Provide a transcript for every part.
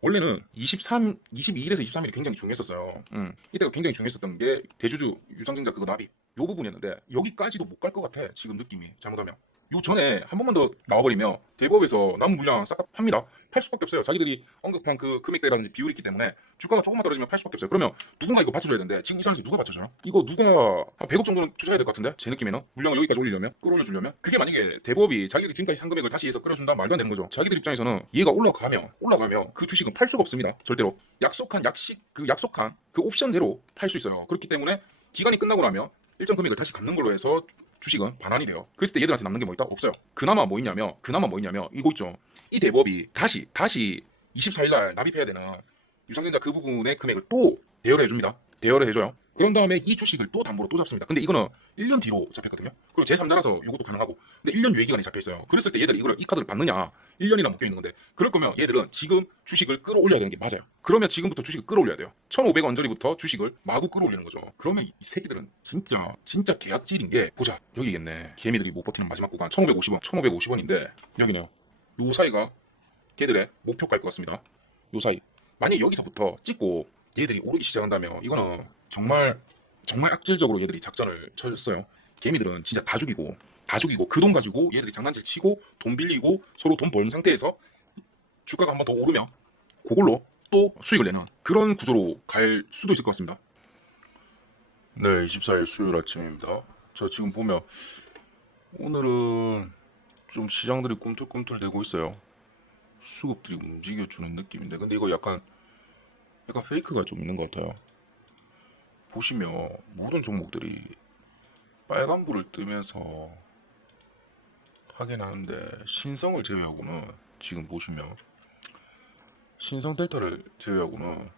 원래는 22일에서 23일이 굉장히 중요했었어요. 이때가 굉장히 중요했었던 게 대주주 유상증자 그거 납입 요 부분이었는데 여기까지도 못 갈 것 같아. 지금 느낌이 잘못하면. 요 전에 한 번만 더 나와버리면 대법에서 남은 물량 싹 다 팝니다. 팔 수밖에 없어요. 자기들이 언급한 그 금액대라든지 비율이 있기 때문에 주가가 조금만 떨어지면 팔 수밖에 없어요. 그러면 누군가 이거 받쳐줘야 되는데 지금 이 상황에서 누가 받쳐줘요? 이거 누가 한 100억 정도는 투자해야 될 것 같은데 제 느낌에는 물량을 여기까지 올리려면 끌어올려주려면 그게 만약에 대법이 자기들이 지금까지 산 금액을 다시 해서 끌어준다 말도 안 되는 거죠. 자기들 입장에서는 얘가 올라가면 그 주식은 팔 수가 없습니다. 절대로 약속한 그 옵션대로 팔 수 있어요. 그렇기 때문에 기간이 끝나고 나면 일정 금액을 다시 갚는 걸로 해서 주식은 반환이 돼요. 그랬을 때 얘들한테 남는 게 뭐 있다? 없어요. 그나마 뭐 있냐면 이거 있죠. 이 대법이 다시 24일 날 납입해야 되는 유상증자 그 부분의 금액을 또 대여를 해줍니다. 대여를 해줘요. 그런 다음에 이 주식을 또 담보로 또 잡습니다. 근데 이거는 1년 뒤로 잡혔거든요. 그리고 제3자라서 이것도 가능하고. 근데 1년 유예 기간이 잡혀있어요. 그랬을 때 얘들이 이 카드를 받느냐? 1년이나 묶여있는 건데. 그럴 거면 얘들은 지금 주식을 끌어올려야 되는 게 맞아요. 그러면 지금부터 주식을 끌어올려야 돼요. 1,500원 전이부터 주식을 마구 끌어올리는 거죠. 그러면 이 새끼들은 진짜 계약질인 게 보자. 여기겠네. 개미들이 못 버티는 마지막 구간 1,550원인데 여기네요. 요 사이가 걔들의 목표가일 것 같습니다. 요 사이. 만약에 여기서부터 찍고 얘들이 오르기 시작한다면 이거는 정말 악질적으로 얘들이 작전을 쳤어요. 개미들은 진짜 다 죽이고 그 돈 가지고 얘들이 장난질 치고 돈 빌리고 서로 돈 버는 상태에서 주가가 한 번 더 오르면 그걸로 또 수익을 내는 그런 구조로 갈 수도 있을 것 같습니다. 네, 24일 수요일 아침입니다. 저 지금 보면 오늘은 좀 시장들이 꿈틀꿈틀대고 있어요. 수급들이 움직여주는 느낌인데 근데 이거 약간 페이크가 좀 있는 것 같아요. 보시면 모든 종목들이 빨간불을 뜨면서 하긴 하는데 신성을 제외하고는 지금 보시면 신성 델타를 제외하고는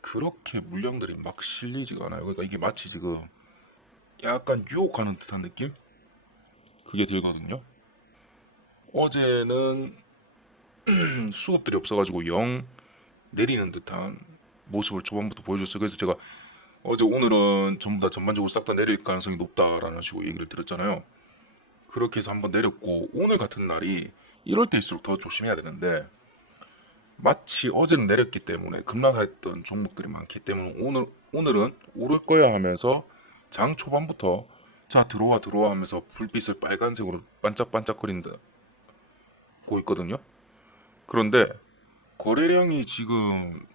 그렇게 물량들이 막 실리지가 않아요. 그러니까 이게 마치 지금 약간 유혹하는 듯한 느낌? 그게 들거든요. 어제는 수급들이 없어가지고 영 내리는 듯한 모습을 초반부터 보여줬어요. 그래서 제가 오늘은 전부 다 전반적으로 싹 다 내릴 가능성이 높다라는 식으로 얘기를 드렸잖아요. 그렇게 해서 한번 내렸고 오늘 같은 날이 이럴 때일수록 더 조심해야 되는데 마치 어제는 내렸기 때문에 급락했던 종목들이 많기 때문에 오늘은 오를 거야 하면서 장 초반부터 자 들어와 하면서 불빛을 빨간색으로 반짝반짝거린다고 있거든요. 그런데 거래량이 지금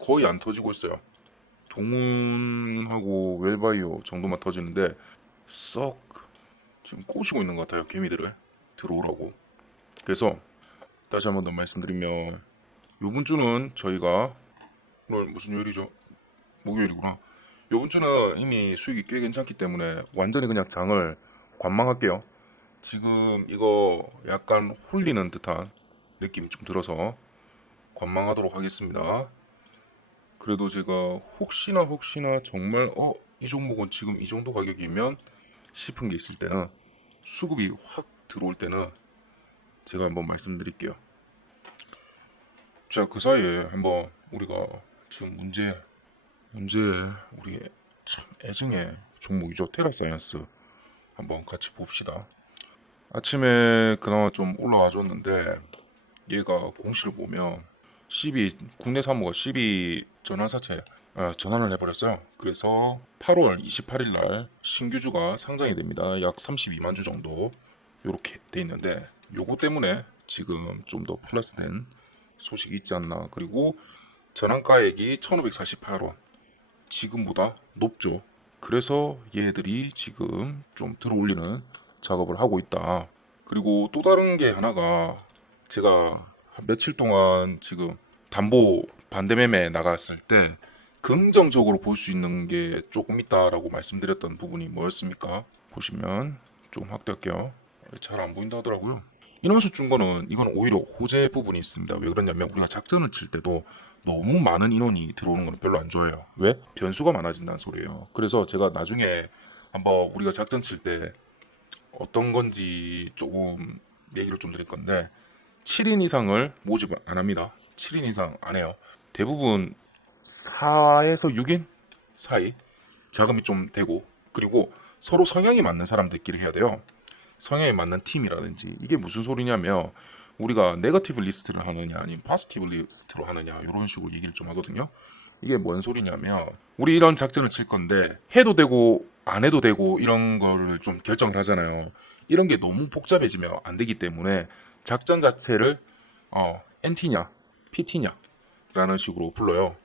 거의 안 터지고 있어요. 동훈하고 웰바이오 정도만 터지는데 썩 지금 꼬시고 있는 것 같아요. 개미들을 들어오라고. 그래서 다시 한번 더 말씀드리면 요번 주는 저희가 오늘 무슨 요일이죠? 목요일이구나. 요번 주는 이미 수익이 꽤 괜찮기 때문에 완전히 그냥 장을 관망할게요. 지금 이거 약간 홀리는 듯한 느낌이 좀 들어서 관망하도록 하겠습니다. 그래도 제가 혹시나 정말 이 종목은 지금 이 정도 가격이면 싶은 게 있을 때는 수급이 확 들어올 때는 제가 한번 말씀드릴게요. 자, 그 사이에 한번 우리가 지금 문제 우리 참 애증의 종목이죠. 테라사이언스 한번 같이 봅시다. 아침에 그나마 좀 올라와 줬는데 얘가 공시를 보면 12 국내 사무가 12 전환사채 전환을 해버렸어요. 그래서 8월 28일 날 신규주가 상장이 됩니다. 약 32만 주 정도 이렇게 돼 있는데 요거 때문에 지금 좀 더 플러스된 소식이 있지 않나. 그리고 전환가액이 1,548원 지금보다 높죠. 그래서 얘들이 지금 좀 들어올리는 작업을 하고 있다. 그리고 또 다른 게 하나가 제가 한 며칠 동안 지금 담보 반대 매매 나갔을 때 긍정적으로 볼 수 있는 게 조금 있다라고 말씀드렸던 부분이 뭐였습니까? 보시면 좀 확대할게요. 잘 안 보인다 하더라고요. 인원수 준 거는 이건 오히려 호재 부분이 있습니다. 왜 그러냐면 우리가 작전을 칠 때도 너무 많은 인원이 들어오는 건 별로 안 좋아해요. 왜? 변수가 많아진다는 소리예요. 그래서 제가 나중에 한번 우리가 작전 칠 때 어떤 건지 조금 얘기를 좀 드릴 건데 7인 이상을 모집을 안 합니다. 7인 이상 안 해요. 대부분 4에서 6인 사이 자금이 좀 되고 그리고 서로 성향이 맞는 사람들끼리 해야 돼요. 성향에 맞는 팀이라든지 이게 무슨 소리냐면 우리가 네거티브 리스트를 하느냐 아니면 포지티브 리스트로 하느냐 이런 식으로 얘기를 좀 하거든요. 이게 뭔 소리냐면 우리 이런 작전을 칠 건데 해도 되고 안 해도 되고 이런 거를 좀 결정을 하잖아요. 이런 게 너무 복잡해지면 안 되기 때문에 작전 자체를 NT냐 PT냐 라는 식으로 불러요.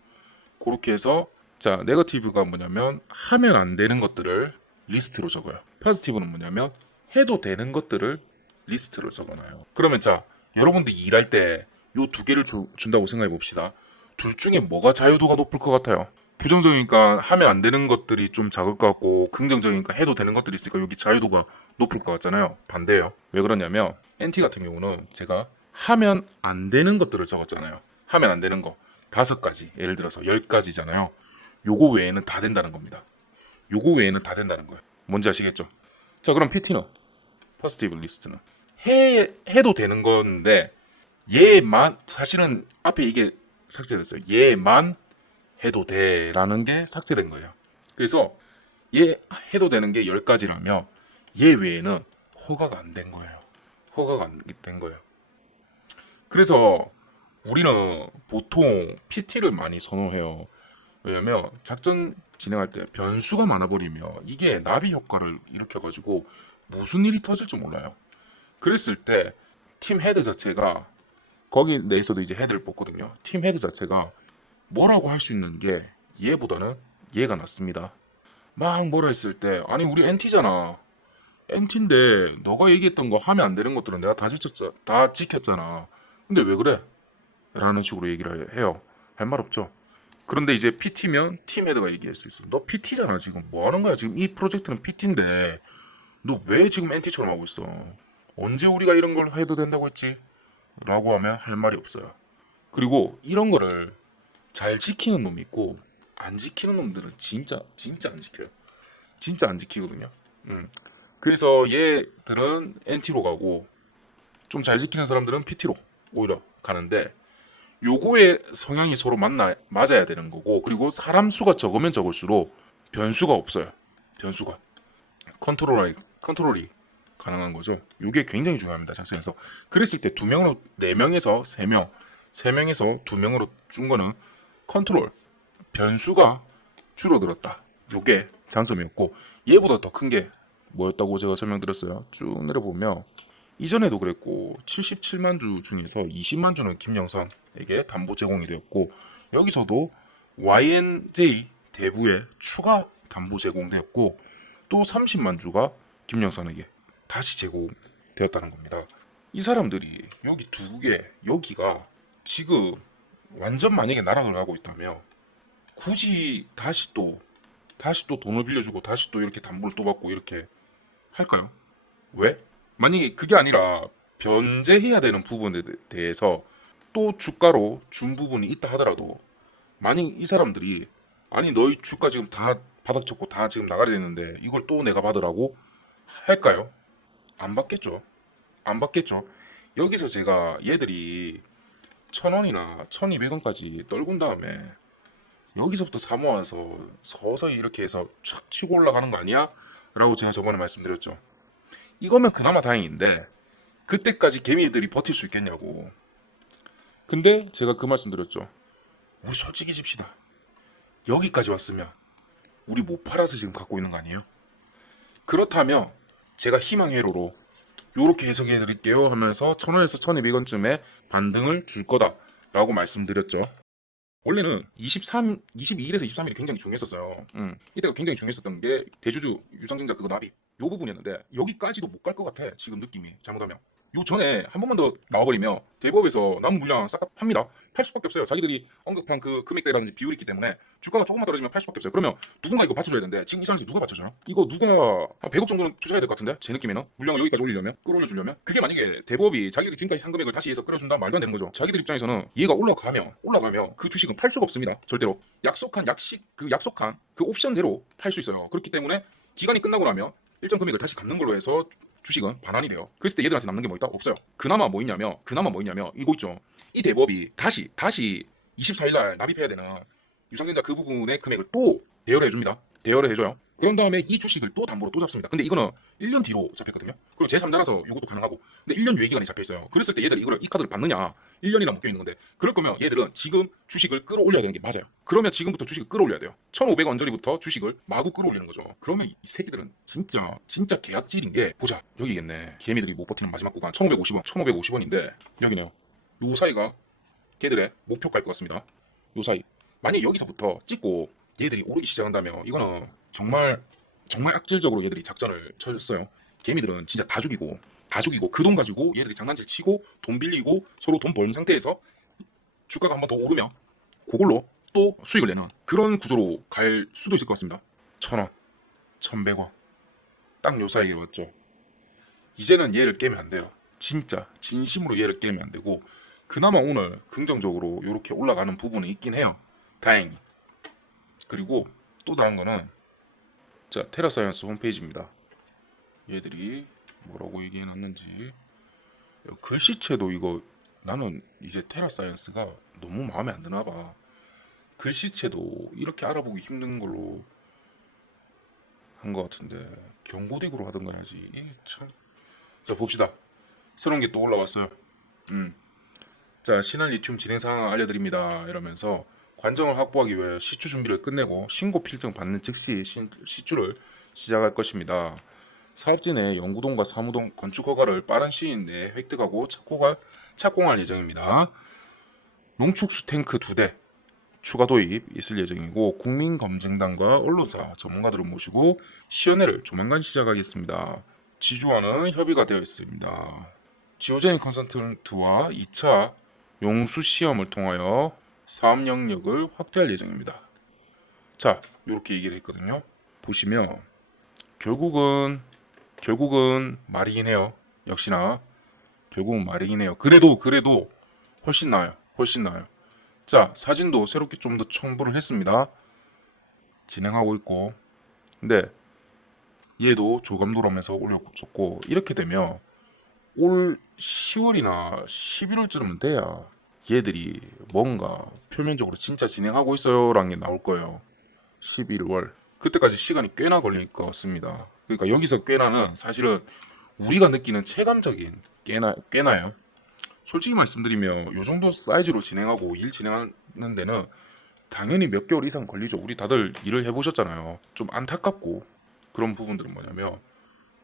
그렇게 해서 자 네거티브가 뭐냐면 하면 안 되는 것들을 리스트로 적어요. 포지티브는 뭐냐면 해도 되는 것들을 리스트로 적어놔요. 그러면 자 여러분들이 일할 때 요 두 개를 준다고 생각해 봅시다. 둘 중에 뭐가 자유도가 높을 것 같아요? 부정적이니까 하면 안 되는 것들이 좀 작을 것 같고 긍정적이니까 해도 되는 것들이 있으니까 여기 자유도가 높을 것 같잖아요. 반대예요. 왜 그러냐면 NT 같은 경우는 제가 하면 안 되는 것들을 적었잖아요. 하면 안 되는 거 5가지 예를 들어서 10가지잖아요. 요거 외에는 다 된다는 겁니다. 요거 외에는 다 된다는 거예요. 뭔지 아시겠죠? 자 그럼 PT는 포지티브 리스트는 해도 되는 건데 얘만 사실은 앞에 이게 삭제됐어요. 얘만 해도 돼라는 게 삭제된 거예요. 그래서 얘 해도 되는 게 10가지라면 얘 외에는 허가가 안 된 거예요. 허가가 안 된 거예요. 그래서 우리는 보통 PT를 많이 선호해요. 왜냐면 작전 진행할 때 변수가 많아버리면 이게 나비 효과를 일으켜가지고 무슨 일이 터질지 몰라요. 그랬을 때 팀 헤드 자체가 거기 내에서도 이제 헤드를 뽑거든요. 팀 헤드 자체가 뭐라고 할 수 있는 게 얘보다는 얘가 낫습니다. 막 뭐라 했을 때 아니 우리 NT잖아. NT인데 너가 얘기했던 거 하면 안 되는 것들은 내가 다 지켰잖아. 근데 왜 그래? 라는 식으로 얘기를 해요. 할 말 없죠. 그런데 이제 PT면 팀 헤드가 얘기할 수 있어. 너 PT잖아 지금. 뭐 하는 거야 지금 이 프로젝트는 PT인데 너 왜 지금 NT처럼 하고 있어? 언제 우리가 이런 걸 해도 된다고 했지? 라고 하면 할 말이 없어요. 그리고 이런 거를 잘 지키는 놈이 있고 안 지키는 놈들은 진짜 안 지켜요. 진짜 안 지키거든요. 그래서 얘들은 NT로 가고 좀 잘 지키는 사람들은 PT로 오히려 가는데 요거의 성향이 서로 맞아야 되는 거고 그리고 사람 수가 적으면 적을수록 변수가 없어요. 변수가 컨트롤이 가능한 거죠. 이게 굉장히 중요합니다. 작전에서. 그랬을 때 2명으로 4명에서 3명, 3명에서 2명으로 준 거는 컨트롤 변수가 줄어들었다. 요게 장점이었고 얘보다 더 큰 게 뭐였다고 제가 설명드렸어요. 쭉 내려보면 이전에도 그랬고 77만 주 중에서 20만 주는 김영선에게 담보 제공이 되었고 여기서도 YNJ 대부에 추가 담보 제공되었고 또 30만 주가 김영선에게 다시 제공되었다는 겁니다. 이 사람들이 여기 두 개, 여기가 지금 완전 만약에 나락을 가고 있다면 굳이 다시 또 돈을 빌려주고 다시 또 이렇게 담보를 또 받고 이렇게 할까요? 왜? 만약에 그게 아니라 변제해야 되는 부분에 대해서 또 주가로 준 부분이 있다 하더라도 만약 이 사람들이 아니 너희 주가 지금 다 바닥 쳤고 다 지금 나가야 되는데 이걸 또 내가 받으라고 할까요? 안 받겠죠. 안 받겠죠. 여기서 제가 얘들이 1,000원이나 1,200원까지 떨군 다음에 여기서부터 사모아서 서서히 이렇게 해서 착 치고 올라가는 거 아니야? 라고 제가 저번에 말씀드렸죠. 이거면 그나마 다행인데 그때까지 개미들이 버틸 수 있겠냐고. 근데 제가 그 말씀 드렸죠. 우리 솔직히 집시다. 여기까지 왔으면 우리 못 팔아서 지금 갖고 있는 거 아니에요? 그렇다면 제가 희망회로로 요렇게 해석해 드릴게요 하면서 1,000원에서 1,200원쯤에 반등을 줄 거다라고 말씀드렸죠. 원래는 22일에서 23일이 굉장히 중요했었어요. 이때가 굉장히 중요했었던 게 대주주 유상증자 그거 납입 요 부분이었는데 여기까지도 못 갈 것 같아. 지금 느낌이 잘못하면 요 전에 한 번만 더 나와버리면 대법에서 남은 물량 싹 다 팝니다. 팔 수밖에 없어요. 자기들이 언급한 그 금액대라든지 비율이 있기 때문에 주가가 조금만 떨어지면 팔 수밖에 없어요. 그러면 누군가 이거 받쳐줘야 되는데 지금 이 상황에서 누가 받쳐줘요? 이거 누가 한 100억 정도는 투자해야 될 것 같은데 제 느낌에는 물량을 여기까지 올리려면 끌어올려주려면 그게 만약에 대법이 자기들이 지금까지 산 금액을 다시 해서 끌어준다 말도 안 되는 거죠. 자기들 입장에서는 얘가 올라가면 그 주식은 팔 수가 없습니다. 절대로 약속한 그 옵션대로 팔 수 있어요. 그렇기 때문에 기간이 끝나고 나면 일정 금액을 다시 갚는 걸로 해서 주식은 반환이 돼요. 그랬을 때 얘들한테 남는 게 뭐 있다? 없어요. 그나마 뭐 있냐면 이거 있죠. 이 대법이 다시 24일 날 납입해야 되는 유상증자 그 부분의 금액을 또 대여를 해줍니다. 대여를 해줘요. 그런 다음에 이 주식을 또 담보로 또 잡습니다. 근데 이거는 1년 뒤로 잡혔거든요. 그리고 제3자라서 이것도 가능하고. 근데 1년 유예기간이 잡혀있어요. 그랬을 때 얘들이 이 카드를 받느냐. 1년이나 묶여있는 건데. 그럴 거면 얘들은 지금 주식을 끌어올려야 되는 게 맞아요. 그러면 지금부터 주식을 끌어올려야 돼요. 1,500원 전리부터 주식을 마구 끌어올리는 거죠. 그러면 이 새끼들은 진짜 계약질인 게, 보자. 여기겠네. 개미들이 못 버티는 마지막 구간 1,550원. 1,550원인데 여기네요. 요 사이가 걔들의 목표가일 것 같습니다. 요 사이. 만약 여기서부터 찍고 얘들이 오르기 시작한다면 이거는 정말 악질적으로 얘들이 작전을 쳤어요. 개미들은 진짜 다 죽이고 그 돈 가지고 얘들이 장난질 치고 돈 빌리고 서로 돈 버는 상태에서 주가가 한 번 더 오르면 그걸로 또 수익을 내는 그런 구조로 갈 수도 있을 것 같습니다. 1,000원, 1,100원 딱 요 사이에 왔죠. 이제는 얘를 깨면 안 돼요. 진짜 진심으로 얘를 깨면 안 되고, 그나마 오늘 긍정적으로 이렇게 올라가는 부분은 있긴 해요. 다행히. 그리고 또 다른 거는, 자, 테라사이언스 홈페이지입니다. 얘들이 뭐라고 얘기해놨는지. 글씨체도 이거 나는 이제 테라사이언스가 너무 마음에 안 드나 봐. 글씨체도 이렇게 알아보기 힘든 걸로 한 것 같은데 경고딕으로 하던가 해야지. 참. 자, 봅시다. 새로운 게 또 올라왔어요. 자, 신한 리튬 진행 상황 알려드립니다. 이러면서 관정을 확보하기 위해 시추 준비를 끝내고 신고 필증 받는 즉시 시추를 시작할 것입니다. 사업진의 영구동과 사무동 건축 허가를 빠른 시일 내에 획득하고 착공할 예정입니다. 농축수 탱크 2대 추가 도입 있을 예정이고, 국민검증단과 언론사 전문가들을 모시고 시연회를 조만간 시작하겠습니다. 지주와는 협의가 되어 있습니다. 지오제닉 컨설턴트와 2차 용수 시험을 통하여 사업 영역을 확대할 예정입니다. 자, 이렇게 얘기를 했거든요. 보시면 결국은 말이긴 해요. 역시나 결국은 말이긴 해요. 그래도 훨씬 나아요. 자, 사진도 새롭게 좀 더 첨부를 했습니다. 진행하고 있고, 근데 얘도 조감도라면서 올려줬고, 이렇게 되면 올 10월이나 11월쯤은 돼야 얘들이 뭔가 표면적으로 진짜 진행하고 있어요 라는 게 나올 거예요. 11월. 그때까지 시간이 꽤나 걸릴 것 같습니다. 그러니까 여기서 꽤나는 사실은 우리가 느끼는 체감적인 꽤나요. 솔직히 말씀드리면 이 정도 사이즈로 진행하고 일 진행하는 데는 당연히 몇 개월 이상 걸리죠. 우리 다들 일을 해보셨잖아요. 좀 안타깝고 그런 부분들은 뭐냐면,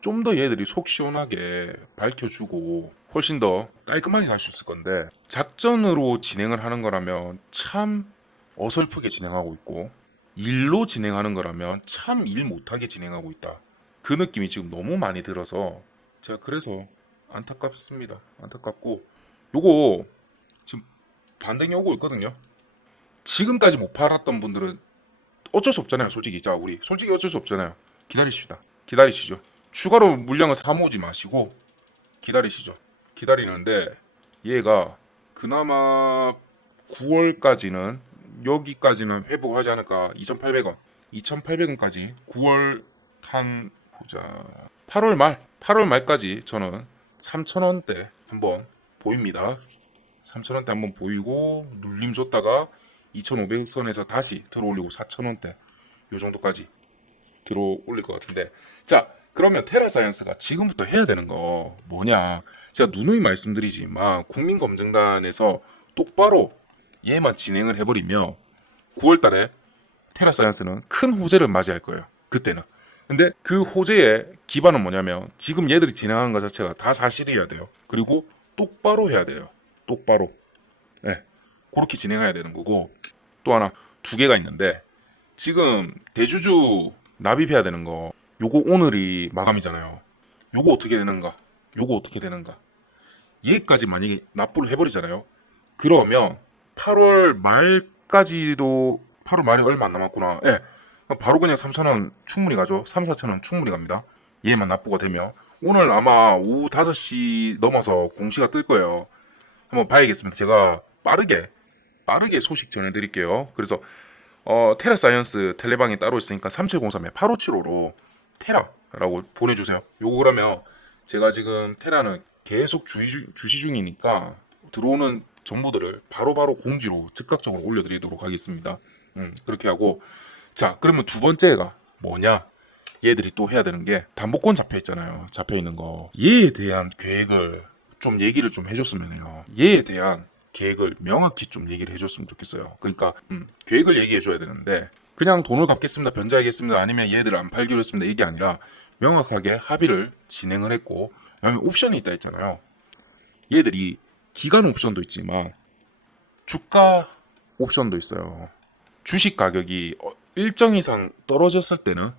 좀 더 얘들이 속 시원하게 밝혀주고 훨씬 더 깔끔하게 갈 수 있을 건데, 작전으로 진행을 하는 거라면 참 어설프게 진행하고 있고, 일로 진행하는 거라면 참 일 못하게 진행하고 있다. 그 느낌이 지금 너무 많이 들어서 제가 그래서 안타깝습니다. 안타깝고, 요거 지금 반등이 오고 있거든요. 지금까지 못 팔았던 분들은 어쩔 수 없잖아요. 솔직히 어쩔 수 없잖아요. 기다리시죠. 추가로 물량을 사모으지 마시고 기다리시죠. 기다리는데 얘가 그나마 9월까지는 여기까지는 회복하지 않을까. 2,800원까지 9월 한 보자 8월 말까지 저는 3,000원대 한번 보입니다. 3,000원대 한번 보이고 눌림 줬다가 2,500선에서 다시 들어올리고 4,000원대 요 정도까지 들어올릴 것 같은데, 자, 그러면 테라사이언스가 지금부터 해야 되는 거 뭐냐? 제가 누누이 말씀드리지만 국민검증단에서 똑바로 얘만 진행을 해버리면 9월달에 테라사이언스는 큰 호재를 맞이할 거예요. 그때는. 근데 그 호재의 기반은 뭐냐면 지금 얘들이 진행하는 것 자체가 다 사실이어야 돼요. 그리고 똑바로 해야 돼요. 똑바로. 네, 그렇게 진행해야 되는 거고, 또 하나 2개가 있는데, 지금 대주주 납입해야 되는 거 요거 오늘이 마감이잖아요. 요거 어떻게 되는가? 얘까지 만약에 납부를 해버리잖아요. 그러면 8월 말까지도 8월 말에 얼마 안 남았구나. 예. 바로 그냥 3,000원 충분히 가죠. 3,4,000원 충분히 갑니다. 얘만 납부가 되면. 오늘 아마 오후 5시 넘어서 공시가 뜰 거예요. 한번 봐야겠습니다. 제가 빠르게 소식 전해드릴게요. 그래서 테라사이언스 텔레방이 따로 있으니까 3703에 8575로 테라라고 보내주세요. 요거 그러면 제가 지금 테라는 계속 주시 중이니까 들어오는 정보들을 바로바로 공지로 즉각적으로 올려드리도록 하겠습니다. 그렇게 하고, 자, 그러면 두 번째가 뭐냐? 얘들이 또 해야 되는 게 담보권 잡혀 있잖아요. 잡혀 있는 거. 얘에 대한 계획을 좀 얘기를 좀 해줬으면 해요. 얘에 대한 계획을 명확히 좀 얘기를 해줬으면 좋겠어요. 그러니까 계획을 얘기해줘야 되는데 그냥 돈을 갚겠습니다, 변제하겠습니다, 아니면 얘들을 안 팔기로 했습니다, 이게 아니라 명확하게 합의를 진행을 했고, 그다음에 옵션이 있다 했잖아요. 얘들이 기간 옵션도 있지만 주가 옵션도 있어요. 주식 가격이 일정 이상 떨어졌을 때는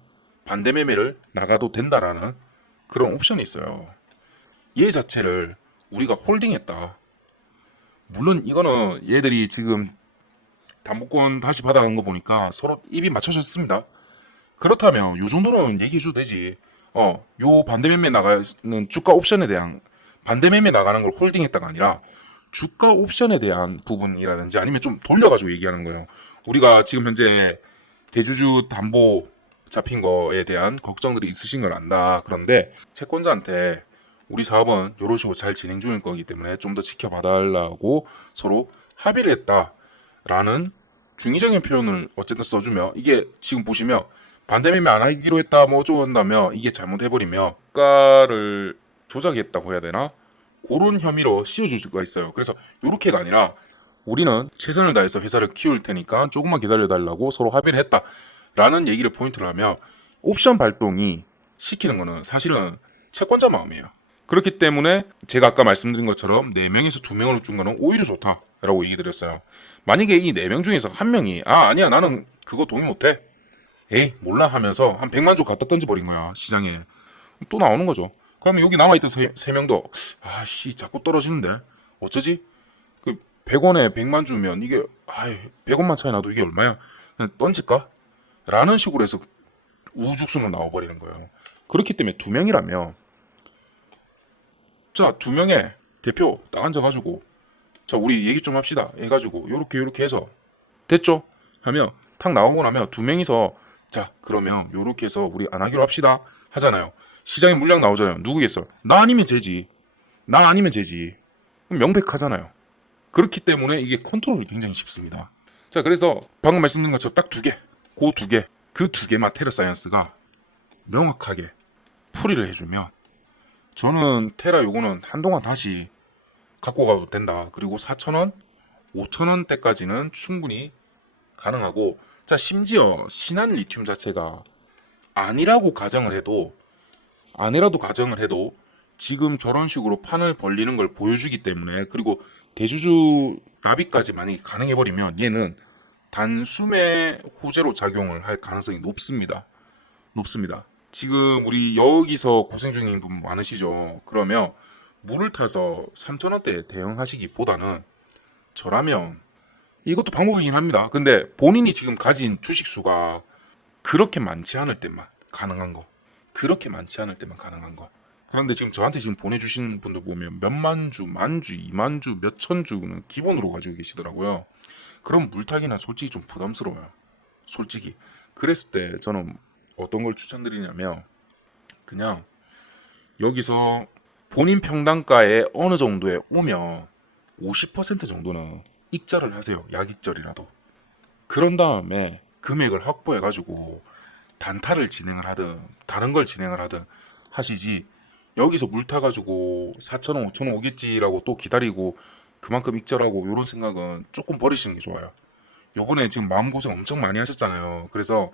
반대 매매를 나가도 된다라는 그런 옵션이 있어요. 얘 자체를 우리가 홀딩했다. 물론 이거는 얘들이 지금 담보권 다시 받아간 거 보니까 서로 입이 맞춰졌습니다. 그렇다면 요 정도는 얘기해줘도 되지. 요 반대 매매 나가는 주가 옵션에 대한 반대 매매 나가는 걸 홀딩했다가 아니라 주가 옵션에 대한 부분이라든지 아니면 좀 돌려가지고 얘기하는 거예요. 우리가 지금 현재 대주주 담보 잡힌 거에 대한 걱정들이 있으신 걸 안다. 그런데 채권자한테 우리 사업은 이런 식으로 잘 진행 중일 거기 때문에 좀 더 지켜봐달라고 서로 합의를 했다라는 중의적인 표현을 어쨌든 써주며, 이게 지금 보시면 반대 매매 안 하기로 했다 뭐 어쩌고 한다며 이게 잘못해버리며 주가를 조작했다고 해야 되나? 그런 혐의로 씌워줄 수가 있어요. 그래서 이렇게가 아니라 우리는 최선을 다해서 회사를 키울 테니까 조금만 기다려달라고 서로 합의를 했다라는 얘기를 포인트로 하며, 옵션 발동이 시키는 거는 사실은 채권자 마음이에요. 그렇기 때문에 제가 아까 말씀드린 것처럼 4명에서 2명을 준 거는 오히려 좋다라고 얘기 드렸어요. 만약에 이 4명 중에서 한 명이 아니야 나는 그거 동의 못해, 에이 몰라 하면서 한 100만 주 갖다 던져버린 거야 시장에. 또 나오는 거죠. 그러면 여기 남아있던 3명도 아씨 자꾸 떨어지는데 어쩌지? 그 100원에 100만 주면 이게 100원만 차이 나도 이게 얼마야? 그냥 던질까? 라는 식으로 해서 우죽순으로 나와버리는 거예요. 그렇기 때문에 2명이라면 자 2명의 대표 딱 앉아가지고 자 우리 얘기 좀 합시다 해가지고 요렇게 해서 됐죠? 하면 탁 나오고 나면 2명이서 자 그러면 요렇게 해서 우리 안 하기로 합시다 하잖아요. 시장에 물량 나오잖아요. 누구겠어? 나 아니면 쟤지. 나 아니면 쟤지. 명백하잖아요. 그렇기 때문에 이게 컨트롤이 굉장히 쉽습니다. 자 그래서 방금 말씀드린 것처럼 딱 2개, 그 2개만 테라사이언스가 명확하게 풀이를 해주면 저는 테라 요거는 한동안 다시 갖고 가도 된다. 그리고 4,000원, 5,000원대까지는 충분히 가능하고, 자 심지어 신한 리튬 자체가 아니라도 가정을 해도 지금 저런 식으로 판을 벌리는 걸 보여주기 때문에, 그리고 대주주 납입까지 만약에 가능해버리면 얘는 단숨에 호재로 작용을 할 가능성이 높습니다. 지금 우리 여기서 고생 중인 분 많으시죠? 그러면 물을 타서 3,000원대에 대응하시기보다는 저라면 이것도 방법이긴 합니다. 근데 본인이 지금 가진 주식 수가 그렇게 많지 않을 때만 가능한 거. 그런데 지금 저한테 지금 보내주신 분들 보면 몇만 주, 만 주, 2만 주, 몇천 주는 기본으로 가지고 계시더라고요. 그럼 물타기는 솔직히 좀 부담스러워요. 솔직히. 그랬을 때 저는 어떤 걸 추천드리냐면 그냥 여기서 본인 평단가에 어느 정도에 오면 50% 정도는 익절을 하세요. 약익절이라도. 그런 다음에 금액을 확보해가지고 단타를 진행을 하든 다른 걸 진행을 하든 하시지, 여기서 물 타가지고 4,000원, 5,000원 오겠지라고 또 기다리고 그만큼 익절하고 이런 생각은 조금 버리시는 게 좋아요. 요번에 지금 마음고생 엄청 많이 하셨잖아요. 그래서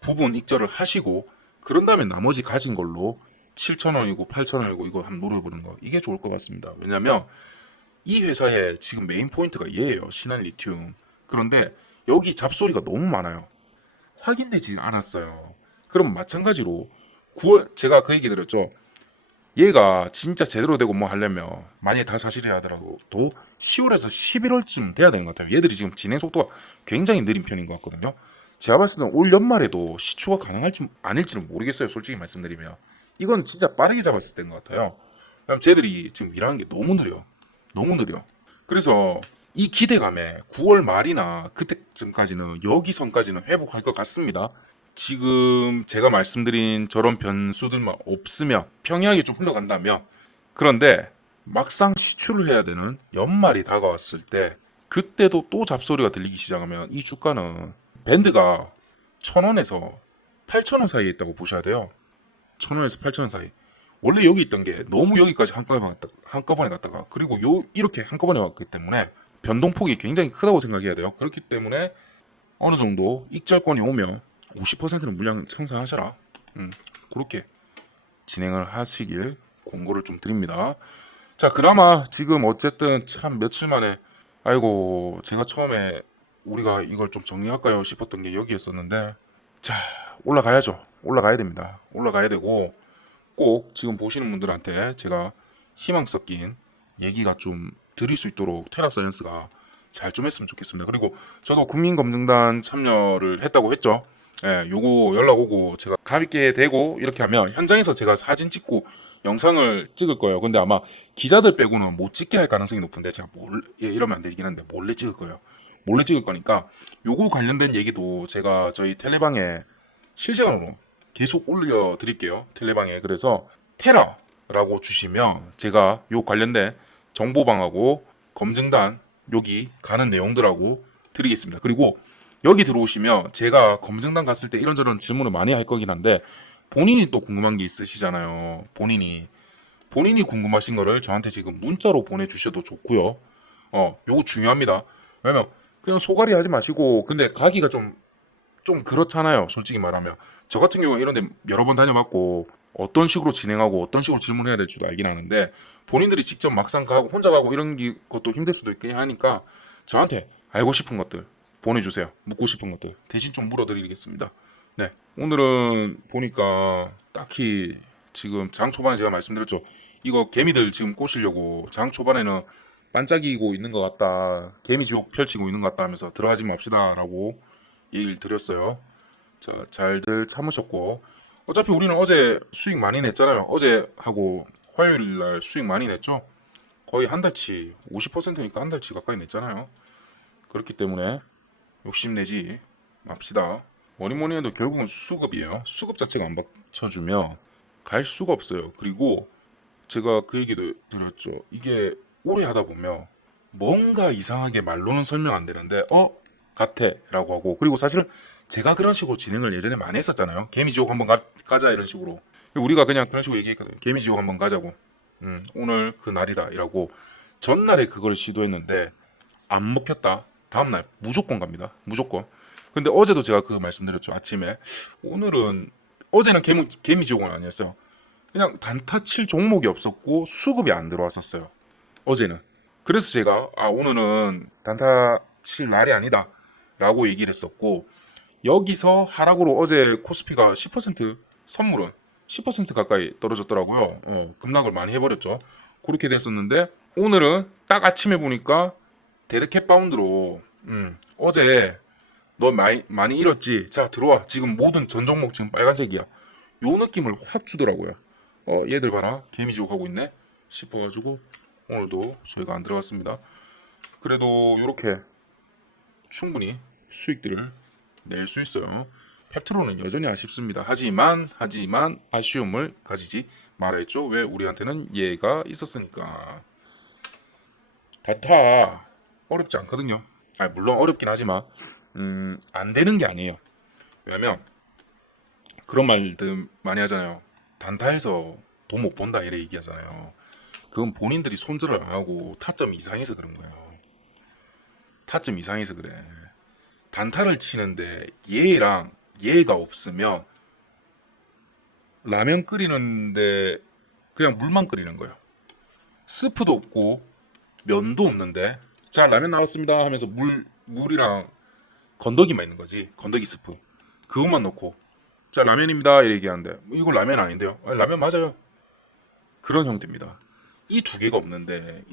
부분 익절을 하시고 그런 다음에 나머지 가진 걸로 7,000원이고 8,000원이고 이거 한번 노려보는 거, 이게 좋을 것 같습니다. 왜냐면 이 회사의 지금 메인 포인트가 얘예요. 신한 리튬. 그런데 여기 잡소리가 너무 많아요. 확인되지 않았어요. 그럼 마찬가지로 9월 제가 그 얘기 드렸죠. 얘가 진짜 제대로 되고 뭐 하려면 만약에 다 사실이라 하더라도 10월에서 11월쯤 돼야 되는 것 같아요. 얘들이 지금 진행 속도가 굉장히 느린 편인 것 같거든요. 제가 봤을 때는 올 연말에도 시추가 가능할지 아닐지는 모르겠어요. 솔직히 말씀드리면 이건 진짜 빠르게 잡았을 때인 것 같아요. 그럼 쟤들이 지금 일하는 게 너무 느려. 그래서 이 기대감에 9월 말이나 그때쯤까지는 여기 선까지는 회복할 것 같습니다. 지금 제가 말씀드린 저런 변수들만 없으면 평이하게 좀 흘러간다면. 그런데 막상 시추를 해야 되는 연말이 다가왔을 때 그때도 또 잡소리가 들리기 시작하면 이 주가는 밴드가 1,000원에서 8,000원 사이에 있다고 보셔야 돼요. 1,000원에서 8,000원 사이. 원래 여기 있던 게 너무 여기까지 한꺼번에 갔다가 그리고 이렇게 한꺼번에 왔기 때문에 변동폭이 굉장히 크다고 생각해야 돼요. 그렇기 때문에 어느 정도 익절권이 오면 50%는 물량 청산하셔라. 그렇게 진행을 하시길 권고를 좀 드립니다. 자, 그나마 지금 어쨌든 참 며칠 만에 아이고 제가 처음에 우리가 이걸 좀 정리할까요 싶었던 게 여기였었는데 자, 올라가야죠. 올라가야 됩니다. 올라가야 되고 꼭 지금 보시는 분들한테 제가 희망 섞인 얘기가 좀 드릴 수 있도록 테라사이언스가 잘 좀 했으면 좋겠습니다. 그리고 저도 국민검증단 참여를 했다고 했죠. 예, 요거 연락 오고 제가 가볍게 되고 이렇게 하면 현장에서 제가 사진 찍고 영상을 찍을 거예요. 근데 아마 기자들 빼고는 못 찍게 할 가능성이 높은데 제가 이러면 안 되긴 한데 몰래 찍을 거예요. 몰래 찍을 거니까 요거 관련된 얘기도 제가 저희 텔레방에 실시간으로 계속 올려드릴게요. 텔레방에. 그래서 테라라고 주시면 제가 요 관련된 정보방하고 검증단 여기 가는 내용들하고 드리겠습니다. 그리고 여기 들어오시면 제가 검증단 갔을 때 이런저런 질문을 많이 할 거긴 한데 본인이 또 궁금한 게 있으시잖아요. 본인이 궁금하신 거를 저한테 지금 문자로 보내주셔도 좋고요. 요거 중요합니다. 왜냐면 그냥 소갈이 하지 마시고 근데 가기가 좀 그렇잖아요. 솔직히 말하면 저 같은 경우는 이런 데 여러 번 다녀봤고 어떤 식으로 진행하고 어떤 식으로 질문해야 될지도 알긴 하는데 본인들이 직접 막상 가고 혼자 가고 이런 것도 힘들 수도 있긴 하니까 저한테 알고 싶은 것들 보내주세요. 묻고 싶은 것들 대신 좀 물어드리겠습니다. 네, 오늘은 보니까 딱히 지금 장 초반에 제가 말씀드렸죠. 이거 개미들 지금 꼬시려고 장 초반에는 반짝이고 있는 것 같다. 개미지옥 펼치고 있는 것 같다 하면서 들어가지 맙시다라고 얘기를 드렸어요. 자, 잘들 참으셨고 어차피 우리는 어제 수익 많이 냈잖아요. 어제 하고 화요일날 수익 많이 냈죠. 거의 한 달치 50%니까 한 달치 가까이 냈잖아요. 그렇기 때문에 욕심내지 맙시다. 뭐니 해도 결국은 수급이에요. 수급 자체가 안 받쳐주면 갈 수가 없어요. 그리고 제가 그 얘기도 드렸죠. 이게 오래 하다 보면 뭔가 이상하게 말로는 설명 안 되는데 같아 라고 하고 그리고 사실은 제가 그런 식으로 진행을 예전에 많이 했었잖아요. 개미지옥 한번 가자 이런 식으로 우리가 그냥 그런 식으로 얘기했거든요. 개미지옥 한번 가자고 오늘 그 날이다 이라고 전날에 그걸 시도했는데 안 먹혔다. 다음날 무조건 갑니다. 무조건. 근데 어제도 제가 그 말씀드렸죠. 아침에 오늘은 어제는 개미지옥은 아니었어요. 그냥 단타 칠 종목이 없었고 수급이 안 들어왔었어요. 어제는. 그래서 제가 오늘은 단타 칠 날이 아니다 라고 얘기를 했었고 여기서 하락으로 어제 코스피가 10% 선물은 10% 가까이 떨어졌더라고요. 급락을 많이 해버렸죠. 그렇게 됐었는데 오늘은 딱 아침에 보니까 데드캣 바운드로 어제 너 많이 잃었지? 자 들어와. 지금 모든 전 종목 지금 빨간색이야. 요 느낌을 확 주더라고요. 얘들 봐라. 개미지옥 하고 있네 싶어가지고 오늘도 저희가 안 들어갔습니다. 그래도 이렇게 충분히 수익들을 낼 수 있어요. 펩트로는 여전히 아쉽습니다. 하지만 아쉬움을 가지지 말아야죠. 왜? 우리한테는 얘가 있었으니까. 단타 어렵지 않거든요. 물론 어렵긴 하지만 안 되는 게 아니에요. 왜냐면 그런 말들 많이 하잖아요. 단타에서 돈 못 번다 이래 얘기하잖아요. 그건 본인들이 손절을 안 하고 타점 이상해서 그런 거예요. 타점 이상해서 그래. 단타를 치는데 얘가 없으면 라면 끓이는데 그냥 물만 끓이는 거예요. 스프도 없고 면도 없는데 자 라면 나왔습니다 하면서 물이랑 건더기만 있는 거지. 건더기 스프 그것만 넣고 자 라면입니다 이렇게 얘기하는데 이거 라면 아닌데요. 라면 맞아요. 그런 형태입니다. 이 두 개가 없는데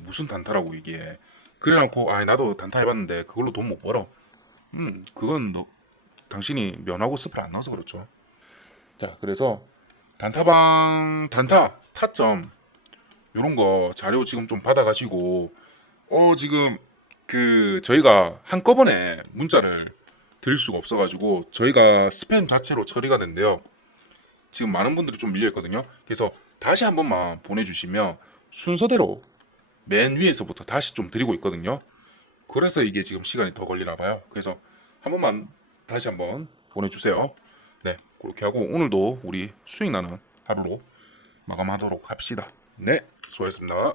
무슨 단타라고 이게. 그래놓고 나도 단타 해봤는데 그걸로 돈 못 벌어. 그건 당신이 면하고 스프를 안 넣어서 그렇죠. 자 그래서 단타 타점 요런 거 자료 지금 좀 받아가시고 지금 저희가 한꺼번에 문자를 드릴 수가 없어가지고 저희가 스팸 자체로 처리가 된대요. 지금 많은 분들이 좀 밀려있거든요. 그래서 다시 한 번만 보내주시면 순서대로 맨 위에서부터 다시 좀 드리고 있거든요. 그래서 이게 지금 시간이 더 걸리나 봐요. 그래서 한 번만 다시 한번 보내주세요. 그렇게 하고 오늘도 우리 수익 나는 하루로 마감하도록 합시다. 네, 수고하셨습니다.